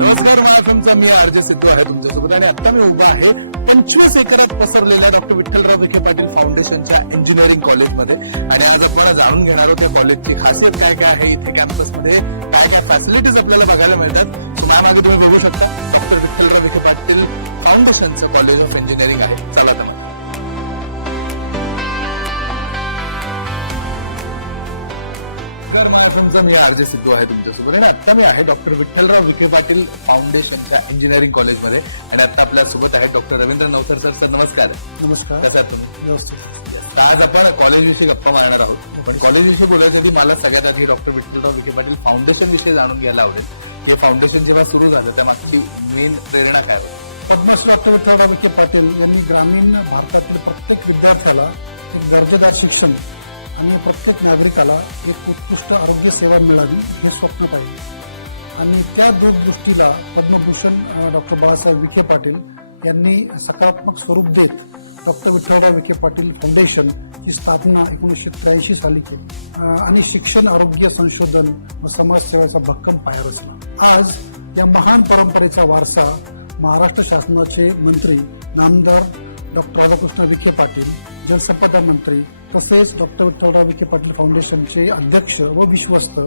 नमस्कार, माय एफएमचा मी आरजे सिद्धू आहे तुमच्यासोबत आणि आता मी उभा आहे 25 एकरात पसरलेल्या डॉक्टर विठ्ठलराव विखे पाटील फाउंडेशनच्या इंजिनिअरिंग कॉलेजमध्ये. आणि आज आपण जाणून घेणार आहोत या कॉलेजची खासियत काय काय आहे, इथे कॅम्पसमध्ये काय काय फॅसिलिटीज आपल्याला बघायला मिळतात. सो माझ्या मागे तुम्ही बघू शकता डॉक्टर विठ्ठलराव विखे पाटील फाउंडेशनचं कॉलेज ऑफ इंजिनिअरिंग आहे. चला तर मग माय एफएमचा मी आरजे सिद्धू आहे तुमच्यासोबत आणि आता मी आहे डॉक्टर विठ्ठलराव विखे पाटील फाउंडेशनच्या इंजिनिअरिंग कॉलेजमध्ये आणि आता आपल्या सोबत आहे डॉक्टर रवींद्र नवथर सर. सर नमस्कार. नमस्कार. कसं आहात तुम्ही? व्यवस्थित. यस. आज आपण कॉलेज विषयी गप्पा मारणार आहोत. पण कॉलेज विषयी बोलायच्या आधी मला सगळ्यात आधी डॉक्टर विठ्ठलराव विखे पाटील फाउंडेशन विषयी जाणून घ्यायला आवडेल की हे फाउंडेशन जेव्हा सुरू झालं त्या मागची मेन प्रेरणा काय होती? पद्मश्री डॉक्टर विठ्ठलराव विखे पाटील यांनी ग्रामीण भारतातील प्रत्येक विद्यार्थ्याला एक दर्जेदार शिक्षण आणि प्रत्येक नागरिकाला एक उत्कृष्ट आरोग्य सेवा मिळावी हे स्वप्न पाहिले आणि त्या दूरदृष्टीला पद्मभूषण डॉक्टर बाळासाहेब विखे पाटील यांनी सकारात्मक स्वरूप देत डॉक्टर विठ्ठलराव विखे पाटील फाउंडेशनची स्थापना 1983 साली केली आणि शिक्षण, आरोग्य, संशोधन व समाजसेवेचा भक्कम पाया रचला. आज या महान परंपरेचा वारसा महाराष्ट्र शासनाचे मंत्री नामदार डॉक्टर राधाकृष्ण विखे पाटील, जलसंपदा मंत्री तसेच डॉक्टर विठ्ठलराव विखे पाटील फाउंडेशनचे अध्यक्ष व विश्वस्त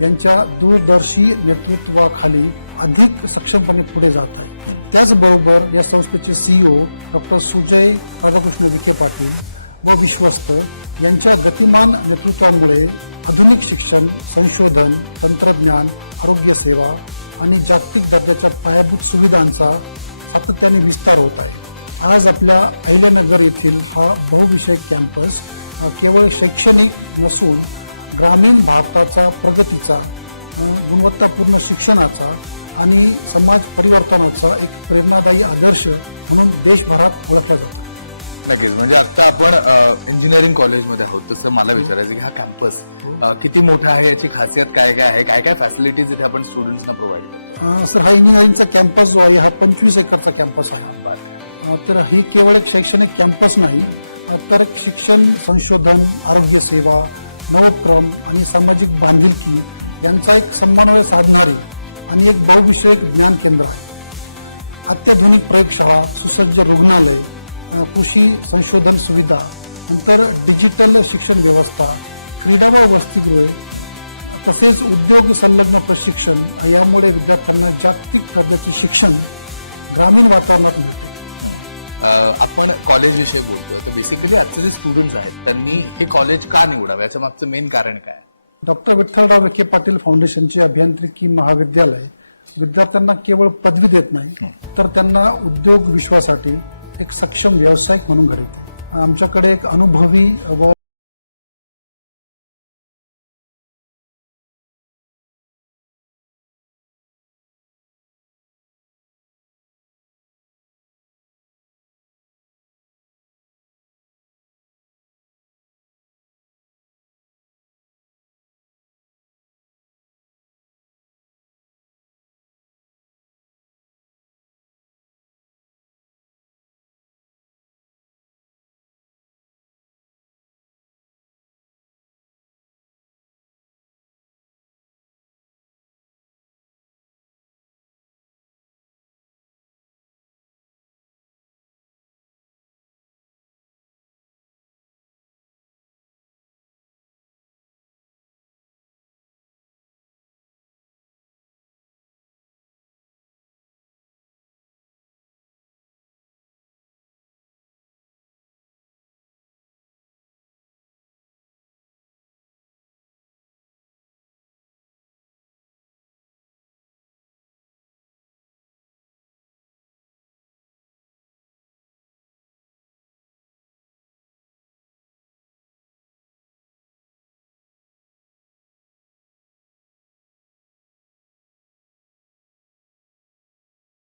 यांच्या दूरदर्शी नेतृत्वाखाली अधिक सक्षमपणे पुढे जात आहे. त्याचबरोबर या संस्थेचे CEO डॉक्टर सुजय राधाकृष्ण विखे पाटील व विश्वस्त यांच्या गतिमान नेतृत्वामुळे आधुनिक शिक्षण, संशोधन, तंत्रज्ञान, आरोग्य सेवा आणि जागतिक दर्जाच्या पायाभूत सुविधांचा सातत्याने विस्तार होत आहे. आज आपल्या अहिल्यानगर येथील हा बहुविषयक कॅम्पस केवळ शैक्षणिक नसून ग्रामीण भारताचा प्रगतीचा, गुणवत्तापूर्ण शिक्षणाचा आणि समाज परिवर्तनाचा एक प्रेरणादायी आदर्श म्हणून देशभरात ओळखला जातो. नक्कीच. म्हणजे आता आपण इंजिनिअरिंग कॉलेजमध्ये आहोत, तसं मला विचारायचं की हा कॅम्पस किती मोठा आहे, याची खासियत काय काय आहे, काय काय फॅसिलिटीज इथे आपण स्टुडंट्सना प्रोव्हाइड करतो? सर, हा इंजिनिअरिंगचा कॅम्पस जो आहे हा 25 एकरचा कॅम्पस आहे. तर ही केवळ एक शैक्षणिक कॅम्पस नाही तर शिक्षण, संशोधन, आरोग्य सेवा, नवोपक्रम आणि सामाजिक बांधिलकी यांचा एक समन्वय साधणारी आणि एक बहुविषयक ज्ञान केंद्र आहे. अत्याधुनिक प्रयोगशाळा, सुसज्ज रुग्णालय, कृषी संशोधन सुविधा, नंतर डिजिटल शिक्षण व्यवस्था, क्रीडा व वसतिगृहे तसेच उद्योग संलग्न प्रशिक्षण यामुळे विद्यार्थ्यांना जागतिक दर्जाचे शिक्षण ग्रामीण वातावरणात मिळते. आपण कॉलेज विषयी बोलतोय तर बेसिकली आजचे जे स्टुडंट्स आहेत त्यांनी हे कॉलेज का निवडावं, याच्या मागचं मेन कारण काय? डॉक्टर विठ्ठलराव विखे पाटील फाउंडेशनचे अभियांत्रिकी महाविद्यालय विद्यार्थ्यांना केवळ पदवी देत नाही तर त्यांना उद्योग विश्वासाठी एक सक्षम व्यावसायिक म्हणून घडवते. आमच्याकडे एक अनुभवी व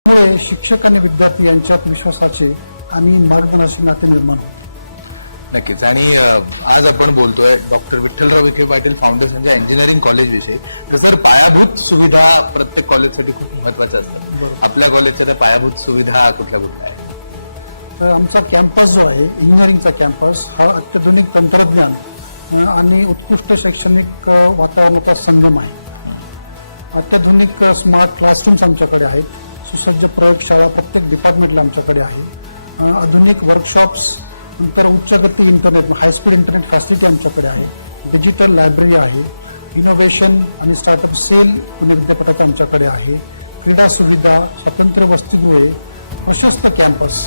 मुळे शिक्षक आणि विद्यार्थी यांच्यात विश्वासाचे आणि मार्गदर्शनाचे नाते निर्माण होते. नक्कीच. आणि आज आपण बोलतोय डॉक्टर विठ्ठलराव विखे पाटील फाउंडेशनच्या इंजिनिअरिंग कॉलेज विषयी. तर सर, पायाभूत सुविधा प्रत्येक कॉलेजसाठी खूप महत्वाच्या असतात. आपल्या कॉलेजच्या त्या पायाभूत सुविधा कुठल्या कुठल्या आहेत? तर आमचा कॅम्पस जो आहे इंजिनिअरिंगचा कॅम्पस हा अत्याधुनिक तंत्रज्ञान आणि उत्कृष्ट शैक्षणिक वातावरणाचा संगम आहे. अत्याधुनिक स्मार्ट क्लासरूम्स आमच्याकडे आहेत. सुसज्ज प्रयोगशाळा प्रत्येक डिपार्टमेंटला आमच्याकडे आहे. आधुनिक वर्कशॉप्स, नंतर उच्च गती इंटरनेट, हायस्पीड इंटरनेट फॅसिलिटी आमच्याकडे आहे. डिजिटल लायब्ररी आहे. इनोव्हेशन आणि स्टार्टअप सेल पुणे विद्यापीठाचं आमच्याकडे आहे. क्रीडा सुविधा, स्वतंत्र वसतिगृहे, प्रशस्त कॅम्पस.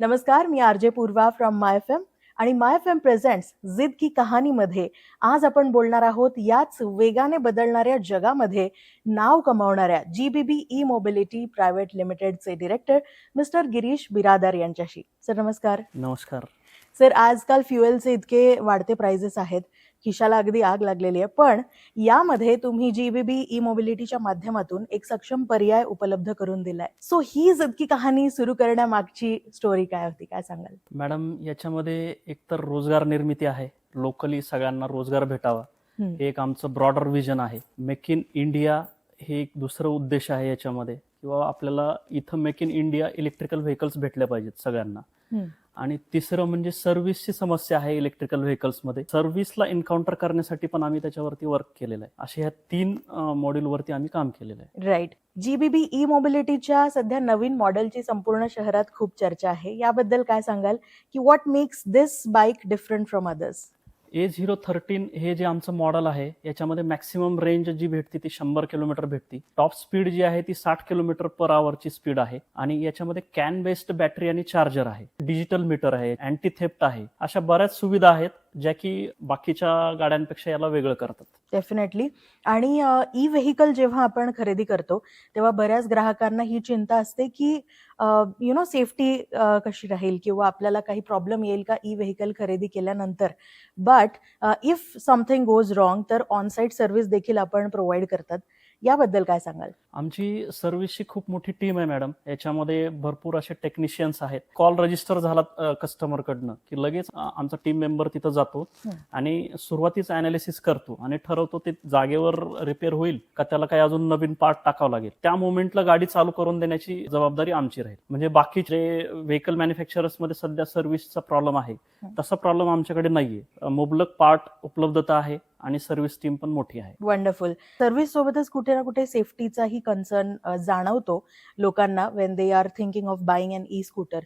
नमस्कार, मी RJ Purva from my F M आणि माय एफ एम प्रेझेंट्स जिद की कहाणीमध्ये आज आपण बोलणार आहोत याच वेगाने बदलणाऱ्या जगामध्ये नाव कमावणाऱ्या जीबीबी ई मोबिलिटी प्रायव्हेट लिमिटेडचे डिरेक्टर मिस्टर गिरीश बिरादार यांच्याशी. सर नमस्कार. नमस्कार. सर, आजकाल फ्युएलचे इतके वाढते प्राइजेस आहेत, खिशाला अगदी आग लागलेली आहे, पण यामध्ये तुम्ही जीबीबी ई मोबिलिटीच्या माध्यमातून एक सक्षम पर्याय उपलब्ध करून दिलाय. सो ही जिदकी कहाणी सुरू करण्यामागची स्टोरी काय होती, काय सांगाल? मॅडम, याच्यामध्ये एकतर रोजगार निर्मिती आहे, लोकली सगळ्यांना रोजगार भेटावा, हे एक आमचं ब्रॉडर विजन आहे. मेक इन इंडिया हे एक दुसरं उद्देश आहे याच्यामध्ये, किंवा आपल्याला इथं make in India electrical vehicles भेटल्या पाहिजेत सगळ्यांना. आणि तिसरं म्हणजे सर्व्हिसची समस्या आहे इलेक्ट्रिकल व्हेकल्समध्ये. सर्व्हिसला एन्काउंटर करण्यासाठी पण आम्ही त्याच्यावरती वर्क केलेलं आहे. अशा ह्या 3 मॉड्यूलवरती आम्ही काम केलेलं आहे. राईट. जीबीबी ई मोबिलिटीच्या सध्या नवीन मॉडेलची संपूर्ण शहरात खूप चर्चा आहे. याबद्दल काय सांगाल की what makes this bike different from others? A013 हे जे आमचं मॉडेल आहे याच्यामध्ये मॅक्सिमम रेंज जी भेटते ती 100 किलोमीटर भेटते. टॉप स्पीड जी आहे ती 60 किलोमीटर पर आवरची स्पीड आहे. आणि याच्यामध्ये कॅन बेस्ड बॅटरी आणि चार्जर आहे, डिजिटल मीटर आहे, अँटी थेफ्ट आहे. अशा बऱ्याच सुविधा आहेत ज्या की बाकीच्या गाड्यांपेक्षा याला वेगळं करतात. डेफिनेटली. आणि ई व्हेकल जेव्हा आपण खरेदी करतो तेव्हा बऱ्याच ग्राहकांना ही चिंता असते की सेफ्टी कशी राहील किंवा आपल्याला काही प्रॉब्लेम येईल का ई व्हेकल खरेदी केल्यानंतर. But if something goes wrong तर ऑन साईट सर्व्हिस देखील आपण प्रोव्हाइड करतात. याबद्दल काय सांगाल? आमची सर्व्हिसची खूप मोठी टीम आहे मॅडम. याच्यामध्ये भरपूर असे टेक्निशियन्स आहेत. कॉल रजिस्टर झाला कस्टमर कडनं की लगेच आमचा टीम मेंबर तिथं जातो आणि सुरुवातीच अनालिसिस करतो आणि ठरवतो ते जागेवर रिपेअर होईल का, त्याला काही अजून नवीन पार्ट टाकावं लागेल. त्या मोमेंटला गाडी चालू करून देण्याची जबाबदारी आमची राहील. म्हणजे बाकीचे व्हेकल मॅन्युफॅक्चरर्स मध्ये सध्या सर्व्हिसचा प्रॉब्लेम आहे, तसा प्रॉब्लेम आमच्याकडे नाहीये. मुबलक पार्ट उपलब्धता आहे आणि सर्व्हिस टीम पण मोठी आहे. वंडरफुल. सर्व्हिस सोबतच कुठे ना कुठे सेफ्टीचाही कन्सर्न जाणवतो लोकांना when they are thinking of buying an e scooter.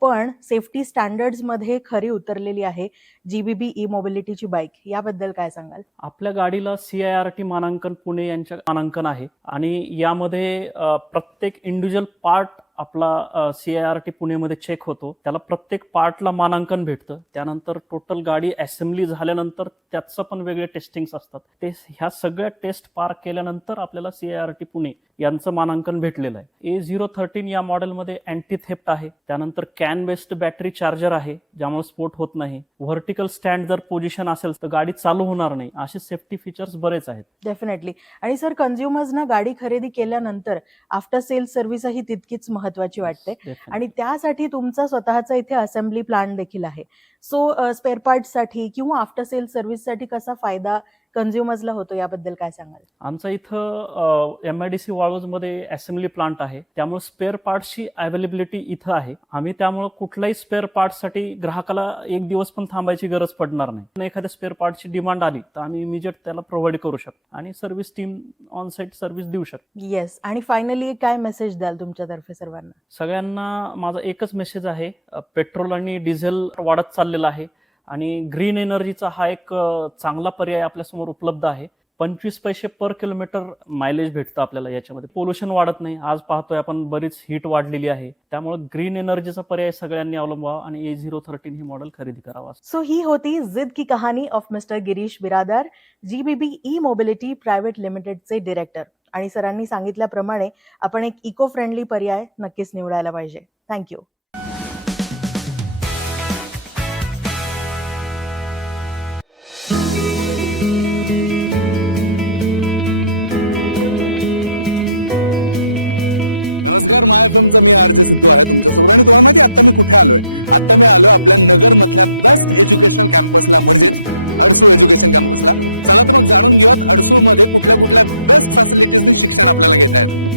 पण सेफ्टी स्टँडर्ड्स मध्ये खरी उतरलेली आहे GBB ई मोबिलिटीची बाईक. याबद्दल काय सांगाल? आपल्या गाडीला CIRT मानांकन पुणे यांच्या मानांकन आहे आणि यामध्ये प्रत्येक इंडिव्हिज्युअल पार्ट आपला CIRT पुणेमध्ये चेक होतो. त्याला प्रत्येक पार्टला मानांकन भेटतं. त्यानंतर टोटल गाडी असेंब्ली झाल्यानंतर त्याचं पण वेगळे टेस्टिंग्स असतात. ते ह्या सगळ्या टेस्ट पार केल्यानंतर आपल्याला CIRT पुणे यांचं मानांकन भेटलेलं आहे. A013 या मॉडेलमध्ये अँटी थेफ्ट आहे. त्यानंतर कॅन बेस्ड बॅटरी चार्जर आहे ज्यामुळे स्फोट होत नाही. व्हर्टिकल स्टँड जर पोझिशन असेल तर गाडी चालू होणार नाही. असे सेफ्टी फीचर्स बरेच आहेत. डेफिनेटली. आणि सर, कन्झ्युमर्सना गाडी खरेदी केल्यानंतर आफ्टर सेल सर्व्हिसही तितकीच महत्वाची वाटते आणि त्यासाठी तुमचा स्वतःचा इथे असेंब्ली प्लांट देखील आहे. सो स्पेअर पार्टसाठी किंवा आफ्टर सेल सर्व्हिससाठी कसा फायदा कन्झ्युमर्सला होतो याबद्दल काय सांगाल? आमचा इथं MIDC वाळूजमध्ये असेंब्ली प्लांट आहे. त्यामुळे स्पेअर पार्टची अवेलेबिलिटी इथं आहे. आम्ही त्यामुळे कुठल्याही स्पेअर पार्टसाठी ग्राहकाला एक दिवस पण थांबायची गरज पडणार नाही. एखाद्या स्पेअर पार्टची डिमांड आली तर आम्ही इमिजिएट त्याला प्रोव्हाइड करू शकतो आणि service team on site service देऊ शकतो. येस. आणि फायनली काय मेसेज द्याल तुमच्यातर्फे सर्वांना? सगळ्यांना माझा एकच मेसेज आहे, पेट्रोल आणि डिझेल वाढत चाललेला आहे आणि ग्रीन एनर्जीचा हा एक चांगला पर्याय आपल्यासमोर उपलब्ध आहे. 25 पैसे पर किलोमीटर मायलेज भेटतं आपल्याला. याच्यामध्ये पोल्युशन वाढत नाही. आज पाहतोय आपण बरीच हीट वाढलेली आहे. त्यामुळे ग्रीन एनर्जीचा पर्याय सगळ्यांनी अवलंबावा आणि A013 ही मॉडेल खरेदी करावा. सो ही होती जिद की कहाणी of mister Girish Biradar, GBB E mobility private लिमिटेडचे डिरेक्टर. आणि सरांनी सांगितल्याप्रमाणे आपण एक इको फ्रेंडली पर्याय नक्कीच निवडायला पाहिजे. थँक्यू. नमस्कार, माय एफएमचा मी RJ सिद्धू आहे तुमच्यासोबत. आणि तुम्हाला माहिती आता मी कुठे आलोय? आता मी आलोय आपल्या नगर मधल्या बेस्ट एज्युकेशनल कॅम्पसला, म्हणजेच अडसूळ एज्युकेशन कॅम्पसला. चला तर मग जाणून घेऊयात अडसूळ मध्ये कुठल्या कुठल्या बेस्ट फॅसिलिटीजनी शिक्षण आपल्याला घेता येतं.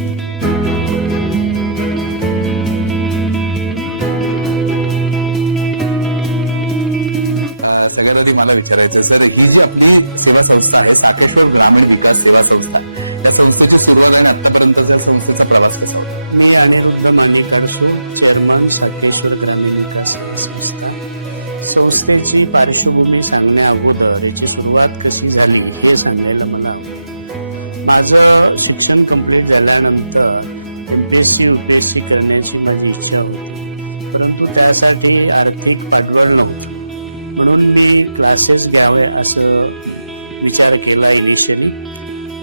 सगळ्यात आधी मला विचारायचं सर, ही जी आपली सेवा संस्था आहे साकेश्वर ग्रामीण विकास सेवा संस्था, या संस्थेची सुरुवात आणि आतापर्यंतचा संस्थेचा प्रवास कसा होता? मी अनिरुद्ध माणिक अडसूळ, चेअरमन साकेश्वर ग्रामीण विकास सेवा संस्था. संस्थेची पार्श्वभूमी सांगण्या अगोदर याची सुरुवात कशी झाली हे सांगायला मला आवडेल. माझं शिक्षण कंप्लीट झाल्यानंतर MPSC UPSC करण्याची माझी इच्छा होती, परंतु त्यासाठी आर्थिक पाठबळ नव्हतं. म्हणून मी क्लासेस घ्यावे असं विचार केला इनिशियली.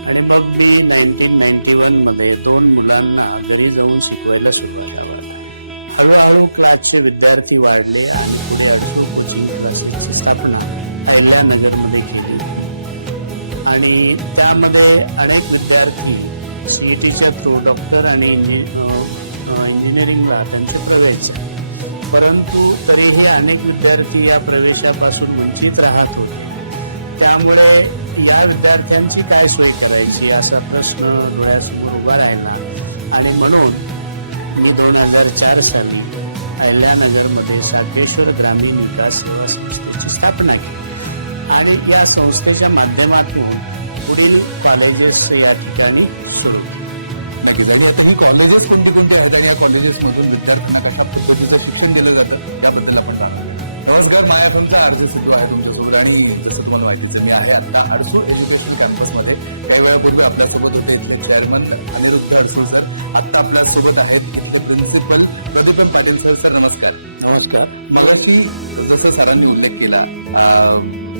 आणि मग मी 1991 मध्ये 2 मुलांना घरी जाऊन शिकवायला सुरुवात केली. हळूहळू क्लासचे विद्यार्थी वाढले आणि पुढे अडसूळ कोचिंग क्लासेसची स्थापना अहिल्यानगरमध्ये केली आणि त्यामध्ये अनेक विद्यार्थी CETच्या थ्रू डॉक्टर आणि इंजिनिअरिंगला त्यांचे प्रवेश झाले. परंतु तरीही अनेक विद्यार्थी या प्रवेशापासून वंचित राहत होते. त्यामुळे या विद्यार्थ्यांची काय सोय करायची असा प्रश्न डोळ्यासमोर उभा राहिला आणि म्हणून मी 2004 साली अहिल्यानगरमध्ये साकेश्वर ग्रामीण विकास सेवा संस्थेची स्थापना केली आणि या संस्थेच्या माध्यमातून पुढील कॉलेजेस या ठिकाणी सुरू केली. नक्कीच. आणि आता ही कॉलेजेस कोणती कोणती आहेत आणि या कॉलेजेसमधून विद्यार्थ्यांना कशा पद्धतीचं शिक्षण दिलं जातं याबद्दल आपण जाणून घेणार. नमस्कार, माय एफएमचा RJ सिद्धू आहे तुमच्यासोबत. आणि जसं तुम्हाला माहितीच मी आहे आता अडसूळ एज्युकेशनल कॅम्पसमध्ये. काही वेळापूर्वी आपल्यासोबत होते इथले चेअरमन अनिरुद्ध अडसूळ सर. आता आपल्यासोबत आहेत इथले principal Pradeep M. Patil sir. Sir नमस्कार. नमस्कार. मगाशी जसं सरांनी उल्लेख केला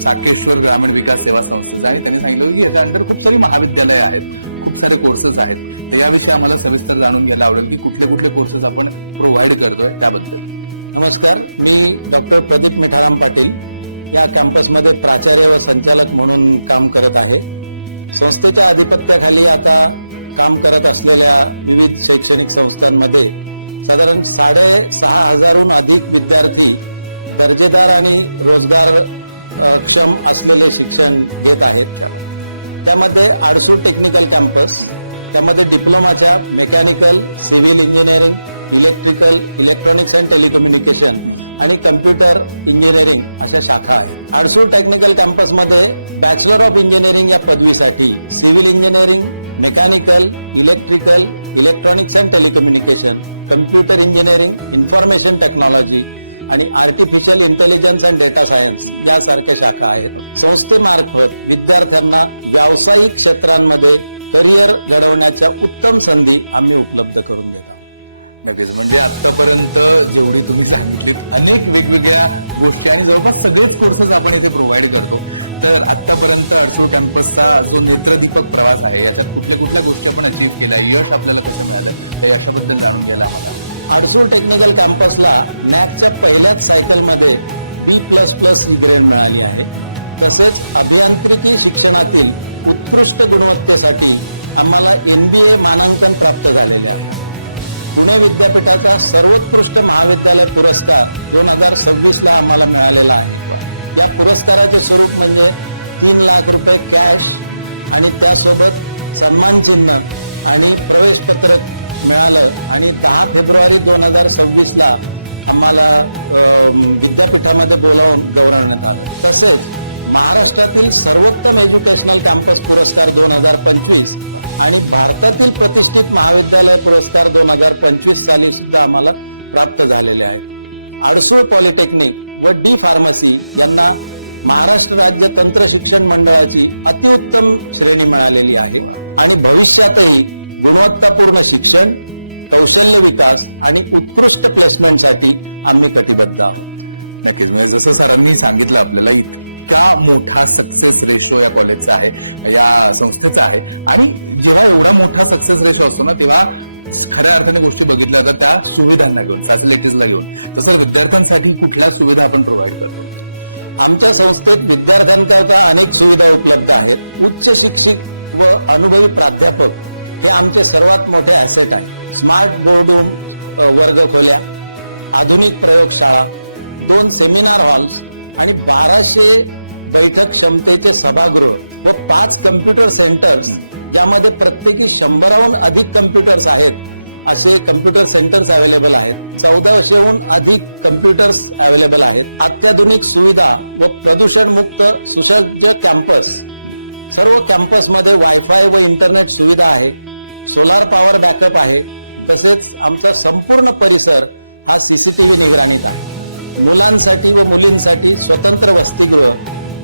साकेश्वर ग्रामीण विकास सेवा संस्थेचा, आणि त्यांनी सांगितलं की याच्या अंडर खूप सारी महाविद्यालय आहेत, खूप सारे कोर्सेस आहेत. तर याविषयी आम्हाला सविस्तर जाणून घ्यायला आवडेल की कुठले कुठले कोर्सेस आपण प्रोव्हाइड करतोय त्याबद्दल. नमस्कार, मी डॉक्टर प्रदीप मिठाराम पाटील या कॅम्पसमध्ये प्राचार्य व संचालक म्हणून काम करत आहे. संस्थेच्या आधिपत्याखाली आता काम करत असलेल्या विविध शैक्षणिक संस्थांमध्ये साधारण 6,500हून अधिक विद्यार्थी दर्जेदार आणि रोजगार क्षम असलेले शिक्षण घेत आहेत. त्यामध्ये अडसूळ टेक्निकल कॅम्पस, त्यामध्ये डिप्लोमाच्या mechanical, civil engineering, electrical, electronics and telecommunication आणि कम्प्युटर इंजिनिअरिंग अशा शाखा आहेत. आडसूळ टेक्निकल कॅम्पसमध्ये बॅचलर ऑफ इंजिनिअरिंग या पदवीसाठी civil engineering, mechanical, electrical, electronics and telecommunication, computer engineering, information technology आणि artificial intelligence and data science यासारख्या शाखा आहेत. संस्थेमार्फत विद्यार्थ्यांना व्यावसायिक क्षेत्रांमध्ये करिअर घडवण्याच्या उत्तम संधी आम्ही उपलब्ध करून देत आहोत. नक्कीच. म्हणजे आतापर्यंत जेवढी तुम्ही सांगितलीत अनेक वेगवेगळ्या गोष्टी आणि जवळपास सगळेच कोर्सेस आपण इथे प्रोव्हाइड करतो. तर आतापर्यंत अडसूळ कॅम्पसचा जो नेत्रदीपक प्रवास आहे याच्यात कुठल्या कुठल्या गोष्टी आपण अचीव्ह केल्या, यश आपल्याला कसं मिळालं, त्या यशाबद्दल जाणून घ्यायला आम्हाला आवडेल. आडसूळ टेक्निकल कॅम्पसला नॅकच्या पहिल्याच सायकलमध्ये B++ ग्रेड मिळाली आहे. तसेच अभियांत्रिकी शिक्षणातील उत्कृष्ट गुणवत्तेसाठी आम्हाला NBA मानांकन प्राप्त झालेले आहे. पुणे विद्यापीठाचा सर्वोत्कृष्ट महाविद्यालय पुरस्कार 2026 आम्हाला मिळालेला आहे. या पुरस्काराचे स्वरूप म्हणजे 3 लाख रुपये कॅश आणि त्यासोबत सन्मानचिन्ह आणि प्रवेशपत्रक मिळालं आणि 10 फेब्रुवारी 2026 आम्हाला विद्यापीठामध्ये बोलावून गौरवण्यात आलं. तसेच महाराष्ट्रातील सर्वोत्तम एज्युकेशनल कॅम्पस पुरस्कार 2025 आणि भारतातील प्रतिष्ठित महाविद्यालय पुरस्कार 2025 साली सुद्धा आम्हाला प्राप्त झालेले आहेत. आडसूळ पॉलिटेक्निक व डी फार्मसी यांना महाराष्ट्र राज्य तंत्र शिक्षण मंडळाची अतिउत्तम श्रेणी मिळालेली आहे आणि भविष्यातही गुणवत्तापूर्ण शिक्षण, कौशल्य विकास आणि उत्कृष्ट प्लेसमेंटसाठी आम्ही कटिबद्ध आहोत. नक्कीच. म्हणजे जसं सरांनी सांगितलं आपल्याला, इतका मोठा सक्सेस रेशो या कॉलेजचा आहे, या संस्थेचा आहे. आणि जेव्हा एवढा मोठा सक्सेस रेशो असतो ना, तेव्हा खऱ्या अर्थाने गोष्टी बघितल्या जातात त्या सुविधांना घेऊन, फॅसिलिटीजला घेऊन. तसं विद्यार्थ्यांसाठी कुठल्या सुविधा आपण प्रोव्हाइड करतो? आमच्या संस्थेत विद्यार्थ्यांकरता अनेक सुविधा उपलब्ध आहेत. उच्च शिक्षित व अनुभवी प्राध्यापक हे आमचे सर्वात मोठे ॲसेट आहे. स्मार्ट बोर्डरूम वर्ग खोल्या, आधुनिक प्रयोगशाळा, 2 सेमिनार हॉल्स आणि 1200 बैठक क्षमतेचे सभागृह व 5 कम्प्युटर सेंटर्स, ज्यामध्ये प्रत्येकी 100हून अधिक कम्प्युटर्स आहेत असे कम्प्युटर सेंटर्स अवेलेबल आहेत. 1400हून अधिक कम्प्युटर्स अवेलेबल आहेत. अत्याधुनिक सुविधा व प्रदूषणमुक्त सुसज्ज कॅम्पस. सर्व कॅम्पसमध्ये वायफाय व इंटरनेट सुविधा आहे. सोलार पॉवर बॅकअप आहे. तसेच आमचा संपूर्ण परिसर हा CCTV निगराणीत आहे. मुलांसाठी व मुलींसाठी स्वतंत्र वसतिगृह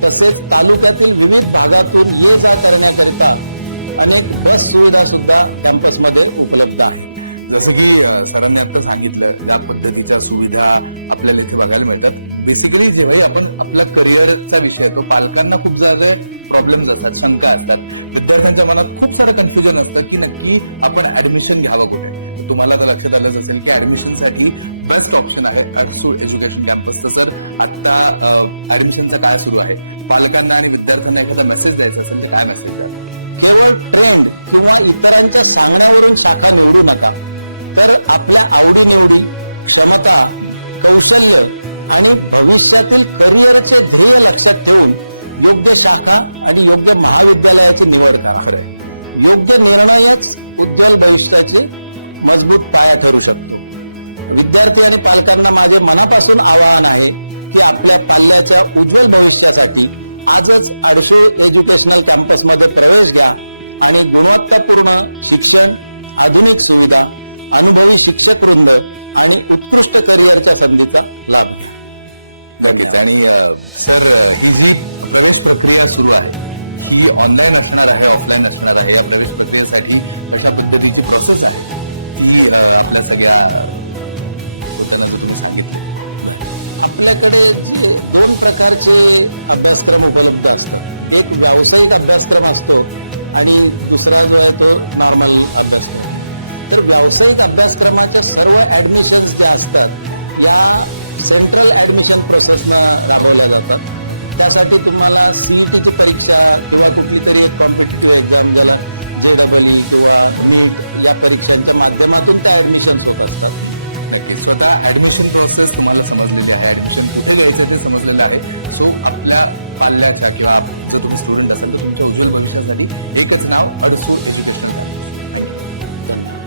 तसेच तालुक्यातील विविध भागातून ये जा करण्याकरिता अनेक बस सुविधा सुद्धा कॅम्पसमध्ये उपलब्ध आहेत. जसं की सरांनी आता सांगितलं, ज्या पद्धतीच्या सुविधा आपल्याला इथे बघायला मिळतात. बेसिकली जेव्हाही आपण आपला करिअरचा विषय येतो, पालकांना खूप सारे प्रॉब्लेम्स असतात, शंका असतात, विद्यार्थ्यांच्या मनात खूप सारं कन्फ्युजन असतं की नक्की आपण ऍडमिशन घ्यावं कुठे. तर तुम्हाला तर लक्षात आलंच असेल की ऍडमिशनसाठी बेस्ट ऑप्शन आहे अडसूळ एज्युकेशन कॅम्पस. तर सर, आता ऍडमिशनचा काय सुरू आहे? पालकांना आणि विद्यार्थ्यांना एखादा मेसेज द्यायचा असेल तर काय मेसेज द्याल? केवळ ट्रेंड किंवा इतरांच्या सांगण्यावरून शाखा निवडू नका, तर आपल्या आवडीनिवडी, क्षमता, कौशल्य आणि भविष्यातील करिअरचे ध्येय लक्षात ठेवून योग्य शाखा आणि योग्य महाविद्यालयाची निवड करा. खरंय. योग्य निर्णयच उज्ज्वल भविष्याचे मजबूत पाया ठरू शकतो. विद्यार्थी आणि पालकांना माझे मनापासून आवाहन आहे की आपल्या पाल्याच्या उज्ज्वल भविष्यासाठी आजच आडसूळ एज्युकेशनल कॅम्पसमध्ये प्रवेश घ्या आणि गुणवत्तापूर्ण शिक्षण, आधुनिक सुविधा, अनुभवी शिक्षक वृंद आणि उत्कृष्ट करिअरच्या संधीचा लाभ घ्या. नक्कीच. आणि सर, ही जी प्रवेश प्रक्रिया सुरू आहे ही ऑनलाईन असणार आहे, ऑफलाईन असणार आहे? या प्रवेश प्रक्रियेसाठी कशा पद्धतीची प्रोसेस आहे ती आपल्या सगळ्या श्रोत्यांना जर तुम्ही सांगितले. आपल्याकडे जे 2 प्रकारचे अभ्यासक्रम उपलब्ध असतात. एक व्यावसायिक अभ्यासक्रम असतो आणि दुसरा जो आहे तो नॉर्मल अभ्यासक्रम. तर व्यावसायिक अभ्यासक्रमाच्या सर्व ऍडमिशन्स ज्या असतात या सेंट्रल ऍडमिशन प्रोसेसनं राबवल्या जातात. त्यासाठी तुम्हाला CET ची परीक्षा किंवा कुठली तरी एक कॉम्पिटिटिव्ह एक्झाम, ज्याला JEE किंवा नीट या परीक्षांच्या माध्यमातून त्या ऍडमिशन्स होत असतात. नक्कीच. स्वतः ऍडमिशन प्रोसेस तुम्हाला समजलेली आहे, ऍडमिशन कुठे घ्यायचं ते समजलेलं आहे. सो आपल्या पाल्याच्या किंवा जर तुम्ही स्टुडंट असाल तर तुमच्या उज्ज्वल भविष्यासाठी एकच नाव, अडसूळ एज्युकेशनल कॅम्पस. थँक्यू. धन्यवाद.